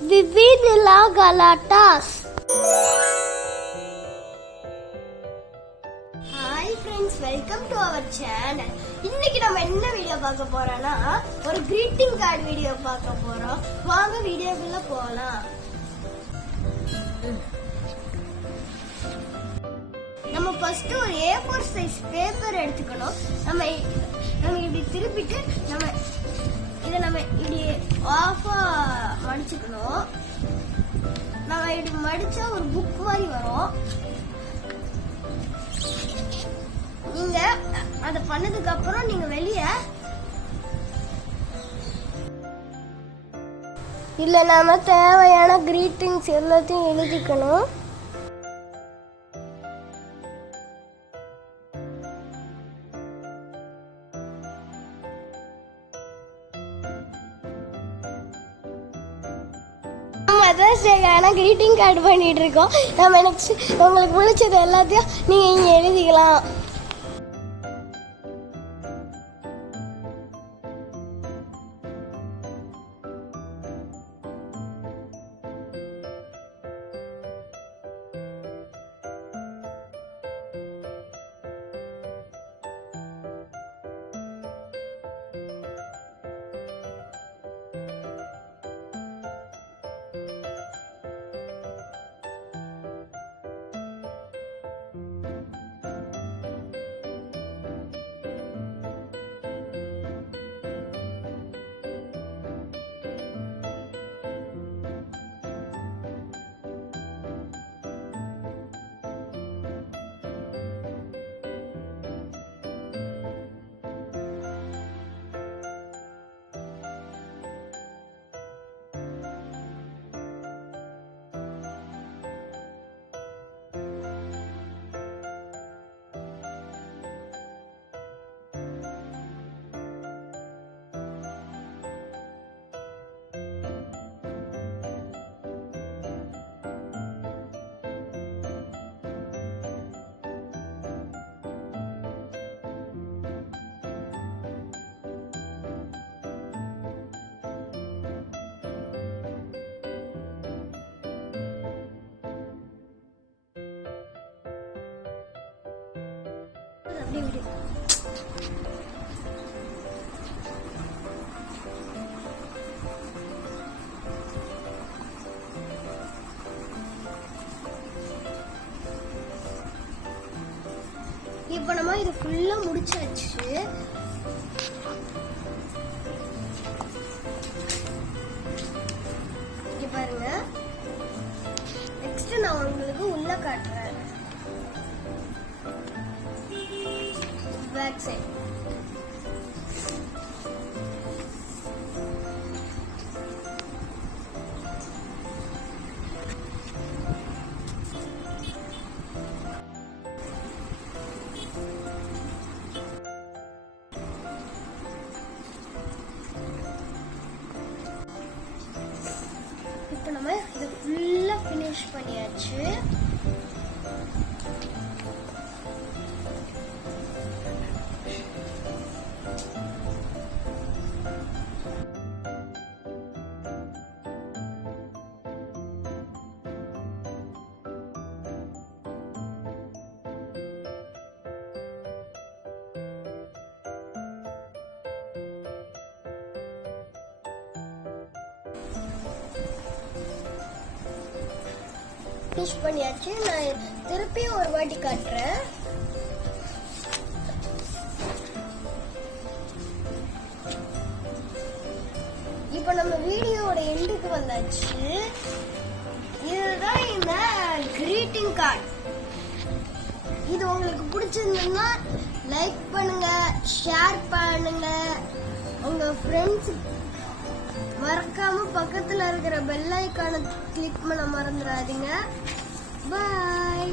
Vivinila Galatas. Hi friends, welcome to our channel. இன்னைக்கு நம்ம என்ன வீடியோ பார்க்க போறோம்னா ஒரு greeting card வீடியோ பார்க்க போறோம். வாங்க வீடியோக்குள்ள போலாம். நம்ம ஃபர்ஸ்ட் ஒரு A4 சைஸ் பேப்பர் எடுத்துக்கணும். நம்ம இப்படி திருப்பிட்டு நம்ம இப்படி ஆஃபா மடிச்சுக்கணும். நம்ம இப்படி மடிச்சா ஒரு புக் மாதிரி வரும். நீங்க அத பண்ணதுக்கு அப்புறம் நீங்க வெளிய இல்ல நாம தேவையான கிரீட்டிங்ஸ் எல்லாத்தையும் எழுதிக்கணும். மதர்ஸ் டேக்கான கிரீட்டிங் கார்டு பண்ணிட்டு இருக்கோம். நம்ம நெக்ஸ்ட் உங்களுக்கு பிடிச்சது எல்லாத்தையும் நீங்க இங்க எழுதிக்கலாம். இப்ப நம்ம இது ஃபுல்லா முடிச்சாச்சு. இங்க பாருங்க. நெக்ஸ்ட் நான் உங்களுக்கு உள்ள காட்டுறேன். பேக் சைடு இப்போ நம்ம இது ஃபுல்லா ஃபினிஷ் பண்ணியாச்சு. ஃபினிஷ் பண்ணியாச்சு. நான் திருப்பி ஒரு வாட்டி காட்டுறேன். இப்போ நம்ம வீடியோவோட எண்டுக்கு வந்தாச்சு. இதுதான் இந்த கிரீட்டிங் கார்டு. இது உங்களுக்கு பிடிச்சிருந்ததுன்னா லைக் பண்ணுங்க, ஷேர் பண்ணுங்க, உங்க ஃப்ரெண்ட்ஸ் மறக்காம பக்கத்துல இருக்கிற பெல் ஐகானை கிளிக் பண்ண மறந்துடாதீங்க. பாய்.